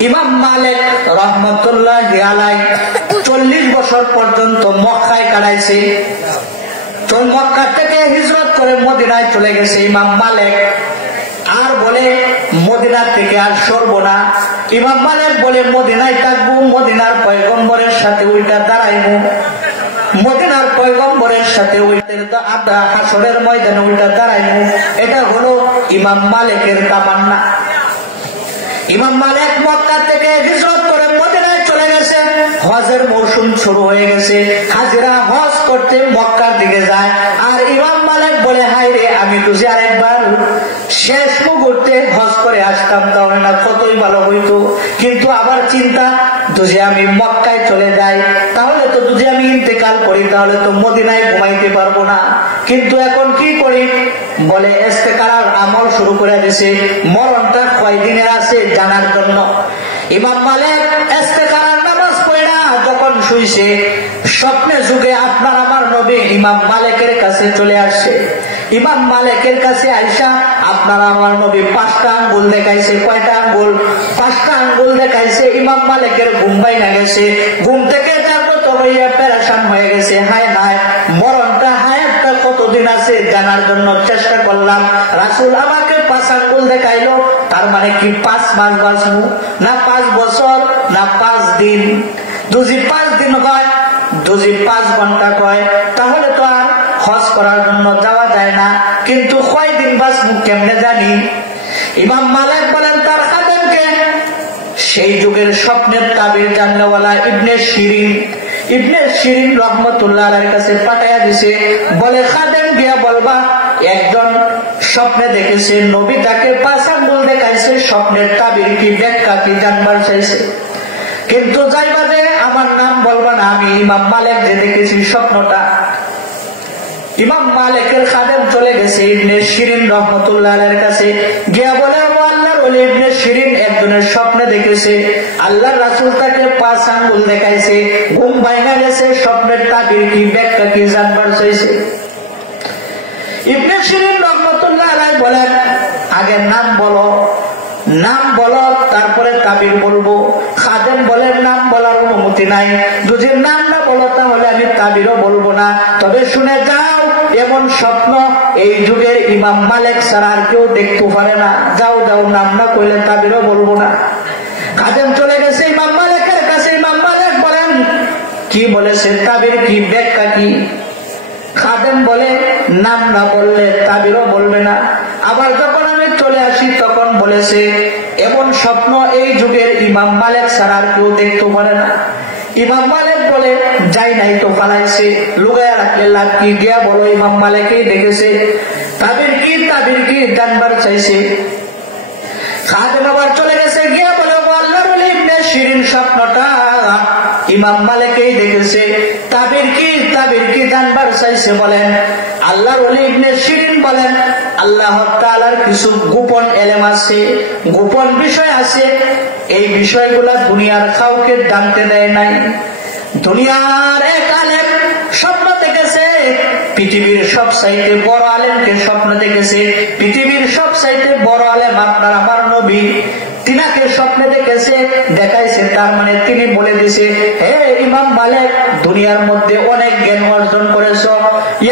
ইমাম মালিক রহমতুল্লাহি আলাইহি 40 বছর পর্যন্ত মক্কায় কাটাইছে। তো মক্কা থেকে হিজরত করে মদিনায় চলে গেছে ইমাম মালিক। আর বলে মদিনা থেকে আর সরব না। ইমাম মালিক বলে মদিনায় থাকবো, মদিনার পয়গম্বরের সাথে ওইটা দাঁড়াইবো, মদিনার পয়গম্বরের সাথে ওইটা হাসরের ময়দানে ওইটা দাঁড়াইবো। এটা হলো ইমাম মালিকের তামান্না। ইমাম মালিক মক্কা থেকে হিজরত করে মদিনায় চলে গেছে। হজের মৌসুম শুরু হয়ে গেছে, হাজিরা হজ করতে মক্কার দিকে যায়। আর ইমাম মালিক বলে, হাই রে, আমি যদি আরেকবার শেষ মুহূর্তে হজ করে আসতাম তাহলে না কতই ভালো হইতো। কিন্তু আবার চিন্তা, যদি আমি মক্কায় চলে যাই তাহলে তো, যদি আমি ইন্তেকাল করি তাহলে তো মদিনায় ঘুমাইতে পারবো না। কিন্তু এখন কি করি? বলে ইস্তেকারার আমল শুরু করে দিছে, মরণটা কয়দিনের আছে জানার জন্য। ইমাম মালিক ইস্তেকারার নামাজ পড়া যখন শুইছে, স্বপ্নে যুগে আপনার আমার নবী ইমাম মালিকের কাছে চলে আসছে। ইমাম মালিকের কাছে আইসা আপনার আমার নবী 5টা আঙ্গুল দেখাইছে। কয়টা আঙ্গুল? 5টা আঙ্গুল দেখাইছে। ইমাম মালিকের ঘুম ভাঙা গেছে, ঘুম থেকে জাগ্রত হইয়া পেরেশান হয়ে গেছে। হায় হায়, মরণটা হায়াতটা কতদিন আছে জানার জন্য চেষ্টা করলাম। রাসূল আমাকে 5 আঙ্গুল দেখাইলো, তার মানে কি 5 মাস বাঁচবো না 5 বছর না 5 দিন? যদি 5 দিন হয়, যদি 5 ঘন্টা কয়, তাহলে তো আর হজ করার জন্য যাওয়া যায় না। কিন্তু কয়দিন বাঁচবো কেমনে জানি? ইমাম মালিক বলেন তার খাদেমকে, সেই যুগের স্বপ্নের তাবির জানলেওয়ালা ইবনে শিরিন রহমতুল্লাহ আলাইহির কাছে পাঠাইয়া দিছে। বলে, খাদেম গিয়া বলবা একজন স্বপ্নে দেখেছে নবী তাকে 5 আঙ্গুল দেখাইছে, স্বপ্নের তাবির কি ব্যাখ্যা কি জানবার চাইছে। কিন্তু যাইবা যে আমার নাম বলবা না, আমি ইমাম মালিক যে দেখেছি স্বপ্নটা। ইমাম মালিকের খাদেম চলে গেছে ইবনে শিরিন রহমতুল্লাহ আলাইহির কাছে, গিয়া বলে, ও আল্লাহর ওলি ইবনে শিরিন একজনের স্বপ্নে দেখেছে আল্লাহর রাসূল তাকে 5 আঙ্গুল দেখাইছে, ঘুম ভাঙা গেছে, স্বপ্নের তাবির কি ব্যাখ্যা কি জানবার চাইছে। ইবনে শিরিন রহমতুল্লাহ আলাইহি বলেন, আগে নাম বলো, নাম বলো, তারপরে তাবির বলবো। খাদেম বলেন, নাম বলার অনুমতি নাই, যদি নাম না বলো তাহলে আমি তাবিরও বলবো না। তবে শুনে যাও, এমন স্বপ্ন এই যুগের ইমাম মালিক ছাড়া আর কেউ দেখতে পারে না। যাও যাও, নাম না কইলে তাবিরও বলবো না। খাদেম চলে গেছে ইমাম মালিকের কাছে। ইমাম মালিক বলেন, কি বলেছে তাবির কি ব্যাখ্যা কি? খাদেম বলে, নাম না বললে তাবিরও বলবে না। আবার যখন আমি চলে আসি তখন বলেছে এমন স্বপ্ন এই যুগের ইমাম মালিক ছাড়া আর কেউ দেখতে পারে না। ইমাম মালিক বলে, যাই নাই তো পালাইছে, লুগায়া রাখলে লাভ কি? গিয়া বলো ইমাম মালিকই দেখেছে। তাবির কি জানবার চাইছে। খাদেম আবার চলে গেছে, গিয়া বলে, আল্লাহর ওলি ইবনে শিরিন স্বপ্নটা ইমাম মালিকই দেখেছে। তাবির কি জানবার চাইছে। বলেন আল্লাহর ওলি ইবনে শিরিন বলেন, আল্লাহ তাআলার কিছু গোপন এলেম আছে, গোপন বিষয় আছে, এই বিষয়গুলা দুনিয়ার কাউকে জানতে দেয় নাই। দুনিয়ার এক আলেম স্বপ্ন দেখেছে, পৃথিবীর সবচাইতে বড় আলেমকে স্বপ্ন দেখেছে। পৃথিবীর সবচাইতে বড় আলেম আপনার আমার নবী, তিনাকে স্বপ্নে দেখেছে, দেখাইছে। তার মানে তিনি বলে দিছে, হে ইমাম মালিক, দুনিয়ার মধ্যে অনেক জ্ঞান অর্জন করেছ,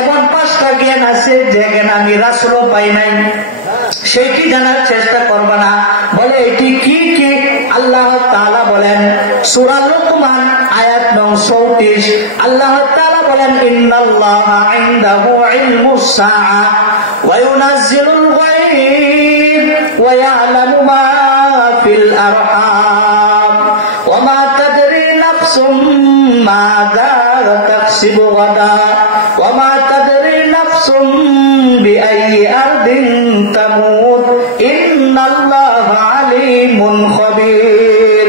এমন 5টা জ্ঞান আছে যে জ্ঞান আমি রাসূলও পাই নাই, সেইটি জানার চেষ্টা করবা না। বলে, এটি কি কি? আল্লাহ তাআলা বলেন সূরা লুকমান আয়াত নং 34, আল্লাহ তাআলা বলেন, ইন্নাল্লাহা ইনদাহু ইলমুস সাআ ওয়া ইউনাজ্জিলুল গায়ব ওয়া ইয়ালামু মা ফিল আরহাম ওয়া মা তাদরি নাফসুম মাযা তাকসিবু গাদা ওয়া মা তাদরি নাফসুম বিআইয়ি আরদিন তামুত ইন্নাল্লাহা আলিমুন খাবীর।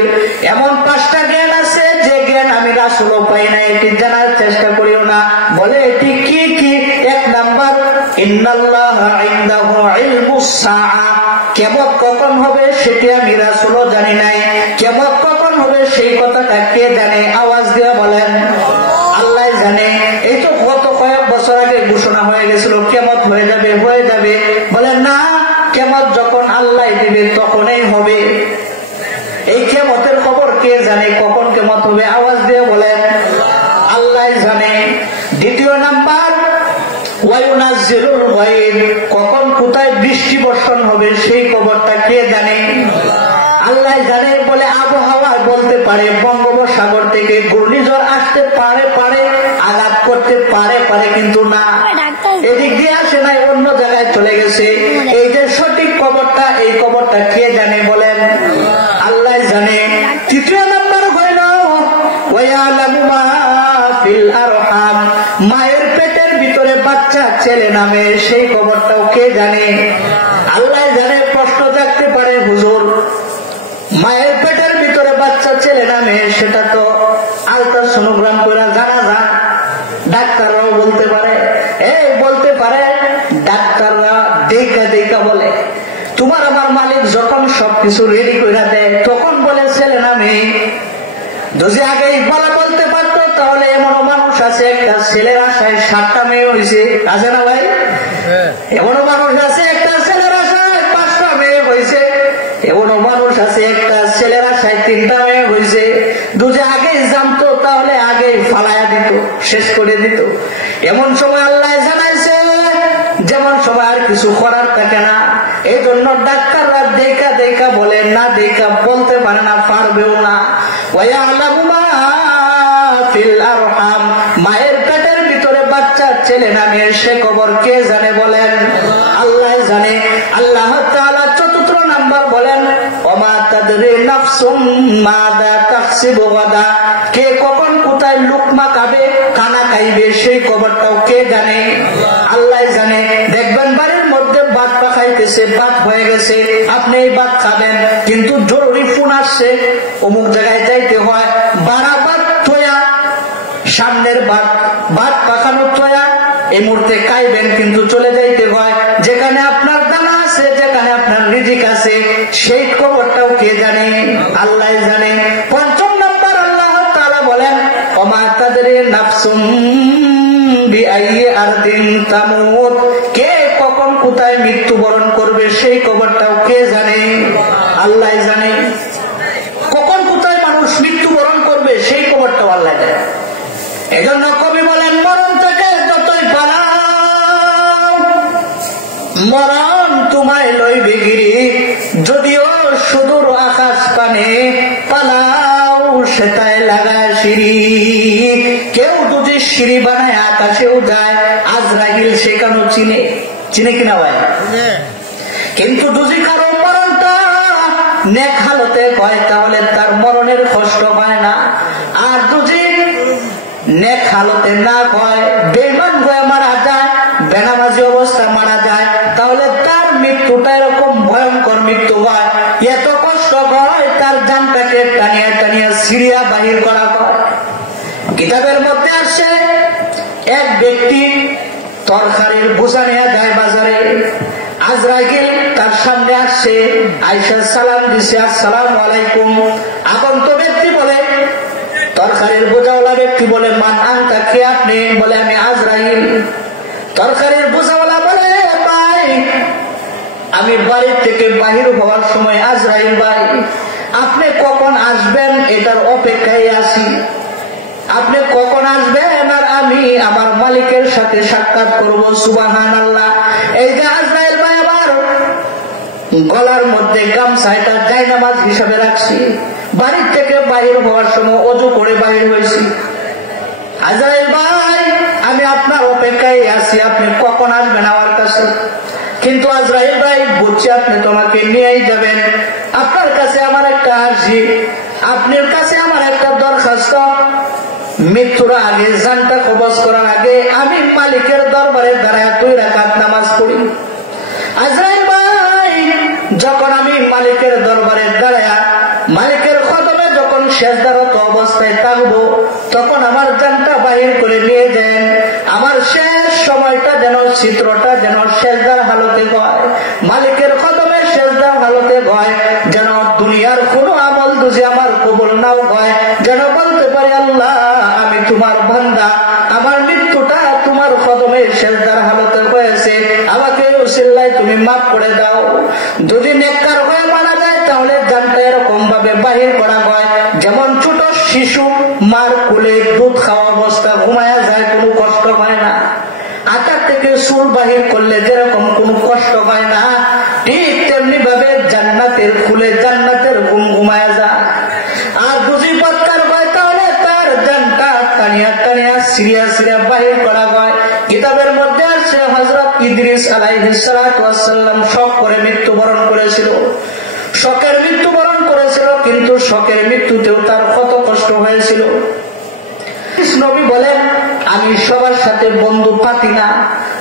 এমন 5টা জ্ঞান আছে যে জ্ঞান আমি রাসূলও পাই না, এটি জানার চেষ্টা করিও না। বলে, এটি কি কি? 1 নাম্বার, ইন্নাল্লাহা ইনদাহু ইলমুস সাআ, কিয়ামত কখন হবে সেটি আমি রাসূলও জানি নাই। কিয়ামত কখন হবে সেই কথাটা কে জানে? আওয়াজ দিয়ে বলেন, আল্লাহ জানে। এই তো গত কয়েক বছর আগে ঘোষণা হয়ে গেছিল কিয়ামত হয়ে যাবে। বলে না, কিয়ামত যখন আল্লাহ দিবে তখনই হবে। এই কিয়ামতের খবর কে জানে? কখন কিয়ামত হবে? আওয়াজ দিয়ে বলেন, আল্লাহ জানে। দ্বিতীয় নাম্বার, ওয়ায়ুনাজ্জিলুল গায়ব, কখন কোথায় বৃষ্টি বর্ষণ হবে সেই খবরটা কে জানে? আল্লাহ জানে। বলে আবহাওয়া বলতে পারে, বঙ্গোপসাগর থেকে ঘূর্ণিঝড় আসতে পারে, আঘাত করতে পারে, কিন্তু না, এদিক দিয়ে আসে নাই, অন্য জায়গায় চলে গেছে। এই যে সঠিক খবরটা, এই খবরটা কে জানে? বলেন, আল্লাহ জানে। তৃতীয় নাম্বার হইল ওয়ায়ালামু মা ফিল আরহাম, মায়ের পেটের ভিতরে বাচ্চা ছেলে নামে সেই খবরটাও কে জানে? আল্লাহ জানে। প্রশ্ন থাকতে পারে, হুজুর মায়ের পেটের ভিতরে বাচ্চা ছেলে নামে, সেটা তো আলট্রাসোনোগ্রাম করে জানা যায়। ডাক্তাররাও বলতে পারে, বলতে পারে, ডাক্তাররা দেখা বলে। তোমার আমার মালিক যখন সবকিছু রেডি করে দেয় তখন বলে ছেলে নামে। যদি আগেই বলতে পারতো তাহলে এমনও মানুষ আছে একটা ছেলের আশায় 7টা মেয়ে হয়েছে, আছে না ভাই? এমনও মানুষ আছে একটা ছেলের আশায় 5টা মেয়ে হয়েছে। এমনও মানুষ আছে একটা ছেলের আশায় 3টা মেয়ে হয়েছে। যদি আগেই জানতো তাহলে আগেই ফালাইয়া দিত, শেষ করে দিত। এমন সময় আল্লাহ জানাইছে যেমন সময় আর কিছু করার থাকে না। এই জন্য ডাক্তাররা দেখা বলে, না দেখা বলতে পারে না, পারবেও না। ওয়ায়ালামু মা ফিল আরহাম, মায়ের পেটের ভিতরে বাচ্চা ছেলে নামে সে খবর কে জানে? বলেন, আল্লাহ জানে। আল্লাহ তাআলা চতুর্থ নাম্বার বলেন ওমা তাদরি নাফসুম মাযা তাকসিবু গাদা, কে কখন কোথায় লুকমা খাবে, কানা খাইবে সেই খবরটাও কে জানে? আল্লাহ জানে। দেখবেন বাড়ির মধ্যে ভাত পাকাইতেছে, ভাত হয়ে গেছে, আপনি এই ভাত খাবেন, কিন্তু জরুরি ফোন আসছে, অমুক জায়গায় যাইতে হয়, বাড়া ভাত থয়া, সামনের ভাত পাকানো থয়া এই মুহূর্তে খাইবেন, কিন্তু চলে যাইতে হয় যেখানে আপনার দানা আছে, যেখানে আপনার রিজিক আছে, সেই খবরটাও কে জানে? আল্লাহ জানে। পঞ্চম নাম্বার আল্লাহ তাআলা বলেন ওমা তাদরি নাফসুম বিআইয়ি আরদিন তামুত, কে কখন কোথায় মৃত্যুবরণ করবে সেই খবরটাও কে জানে? আল্লাহ জানে। কখন কোথায় মানুষ মৃত্যুবরণ করবে সেই খবরটাও আল্লাহ জানে। এজন্য কবি বলেন, মরণ থেকে যতই পালাও মরণ তোমায় লইবে গিরি, যদিও সুদূর আকাশ পানে পালাও সেটাই লাগায় সিঁড়ি। কেউ যদি সিঁড়ি বানায় আকাশেও যায়, আজরাইল সেখানে চিনে কিনা ভাই? কিন্তু যদি কারো মরণটা নেক হালতে হয় তাহলে তার মরণের কষ্ট হয় না। আর যদি নেক হালতে না হয়, বেঈমান হয়ে মারা যায়, বেনামাজি অবস্থা মারা যায়, তাহলে তার মৃত্যুটা এরকম ভয়ঙ্কর মৃত্যু হয়, এত কষ্ট হয়, তার জানটাকে টানিয়া সিরিয়া বাহির করা হয়। কিতাবের মধ্যে আসছে এক ব্যক্তি তরকারির বোঝা নিয়ে যায় বাজারে, আজরাইল তার সামনে আসছে, আয়েশা সালাম দিছে, আসসালামু আলাইকুম। আগন্ত ব্যক্তি বলে, তরকারির বোঝাওয়ালা ব্যক্তি বলে, মান আনতা, কে আপনি? বলে, আমি আজরাইল। তরকারির বোঝাওয়ালা বলে, ভাই আমি বাড়ির থেকে বাহির হওয়ার সময় আজরাইল ভাই, আপনি কখন আসবেন এটার অপেক্ষায় আছি। আপনি কখন আসবেন আর আমি আমার মালিকের সাথে সাক্ষাৎ করবো। সুবহানাল্লাহ। এই যে আজরাইল ভাই আবার গলার মধ্যে গামছা, এটা জায়নামাজ হিসাবে রাখছি, বাড়ির থেকে বাহির হওয়ার সময় ওযু করে বাহির হয়েছি। আজরাইল ভাই আমি আপনার অপেক্ষায় আছি, আপনি কখন আসবেন আমার কাছে? কিন্তু আজরাইল ভাই বুঝছি আপনি তোমাকে নিয়েই যাবেন, আপনার কাছে আমার একটা আরজি, আপনার কাছে আমার একটা দরখাস্ত, মৃত্যুর আগে, জানটা কবজ করার আগে আমি মালিকের দরবারে দাঁড়ায় 2 রাকাত নামাজ পড়ি। আজরাইল ভাই যখন আমি মালিকের দরবারে দাঁড়ায় মালিকের কদমে যখন সেজদারত অবস্থায় থাকবো, তখন আমার জানটা বাহির করে নিয়ে দেন, আমার শেষ সময়টা যেন, চিত্রটা যেন সেজদার হালতে হয়, মালিকের কদমে সেজদার হালতে হয়, যেন দুনিয়ার কোনো আমল যদি আমার কবুল নাও হয়, যেন বলতে পারি আল্লাহ আমি তোমার বান্দা, আমার মৃত্যুটা তোমার কদমে সেজদার হালতে হয়েছে, আমাকে উসিলায় তুমি মাফ করে দাও। যদি নেককার হয়ে মারা যায় তাহলে জানটা এরকম ভাবে বাহির করা হয়, যেমন ছোট শিশু মার কোলে দুধ খাওয়া অবস্থা ঘুমায়া যায়, কোনো কষ্ট হয় না। আটা থেকে চুল বাহির করলে যেরকম কোনো কষ্ট হয় না, ঠিক তেমনি ভাবে জান্নাতের ফুলে জান্নাতের ঘুম ঘুমায়া যায়। আর বুঝি পৎকার হয় তাহলে তার জানটা টানিয়া টানিয়া সিরিয়া সিরিয়া বাহির করা হয়। কিতাবের মধ্যে আছে হযরত ইদ্রিস আলাইহিস সালাতু ওয়াস সালাম শক করে মৃত্যুবরণ করেছিল, শকের মৃত্যুবরণ করেছিল, কিন্তু শকের মৃত্যুতেও তার কত কষ্ট হয়েছিল। নবী বলেন, আমি সবার সাথে বন্ধু পাতি না,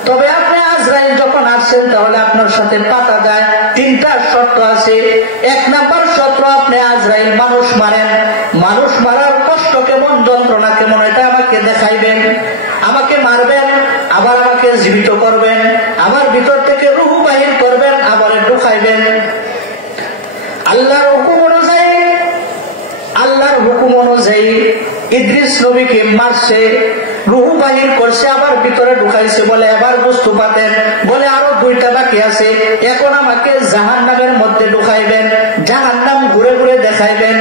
তবে আপনি আজরাইল যখন আসছেন তাহলে আপনার সাথে পাতা যায়। তিনটা শর্ত আছে। এক নাম্বার শর্ত, আপনি আজরাইল মানুষ মারেন, মানুষ মারার কষ্ট কেমন, যন্ত্রণা কেমন, এটা আমাকে দেখাইবেন। আমাকে মারবেন, আবার আমাকে জীবিত করবেন, আমার ভিতর থেকে রূহ বাহির করবেন, আবার ঢুকাইবেন। আল্লাহর হুকুম অনুযায়ী ইদ্রিস নবীকে মারছে, রূহ বাহির করছে, আবার ভিতরে ঢুকাইছে। বলে এবার বস্তু পাতেন, বলে আরো দুইটা বাকি আছে, এখন আমাকে জাহান্নামের মধ্যে ঢুকাইবেন, জাহান্নাম ঘুরে ঘুরে দেখাইবেন।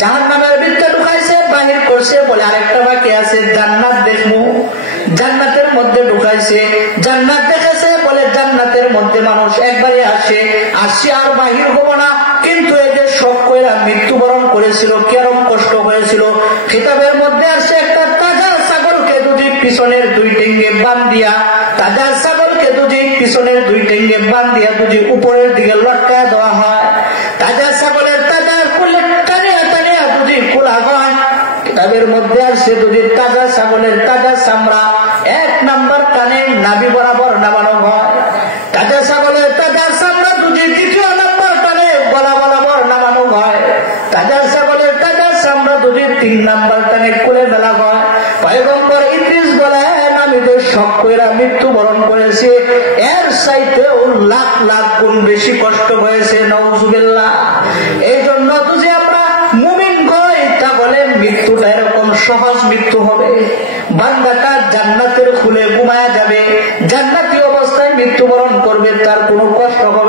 জাহান্নামের ভিতরে ঢুকাইছে, বাহির করছে, বলে আরেকটা বাকি আছে, জান্নাত দেখবো। জান্নাতের মধ্যে ঢুকাইছে, জান্নাত দেখেছে, বলে জান্নাতের মধ্যে মানুষ একবারে আসে আর বাহির হবো না। কিন্তু এই যে শোক কইরা মৃত্যুবরণ করেছিল, কেরম কষ্ট হয়েছিল। কিতাবের মধ্যে আসে একটা তাজা ছাগলকে যদি পিছনের দুই ঠেঙ্গে বান্ধিয়া, তাজা ছাগলকে যদি পিছনের দুই ঠেঙ্গে বান্ধিয়া যদি উপরের দিকে লটকায় দেওয়া হয়, তাজা ছাগলের তাজা কুলে টানিয়া টানিয়া যদি খোলা হয়, কিতাবের মধ্যে আসে যদি তাজা ছাগলের তাজা চামড়া এক নাম্বার কানে নাভি বরাবর নামানো হয়, তাজা ছাগলের তাজা চামড়া যদি দ্বিতীয় নাম্বার কানে গলা বরাবর নামানো হয়, তাজা ছাগলের তাজা চামড়া যদি 3 নাম্বার কানে খুলে ফেলা হয়। পয়গম্বর ইদ্রিস বলেন, আমি যে শক কইরা মৃত্যুবরণ করেছি, এর চাইতেও লাখ লাখ গুণ বেশি কষ্ট হয়েছে। নাউজুবিল্লাহ। এই জন্য যদি আমরা মুমিন হই তাহলে মৃত্যুটা এরকম সহজ মৃত্যু হবে। বান্দাটা জান্নাতের খুলে ঘুমায়া যাবে, জান্নাতি অবস্থায় মৃত্যুবরণ করবে, তার কোনো কষ্ট হবে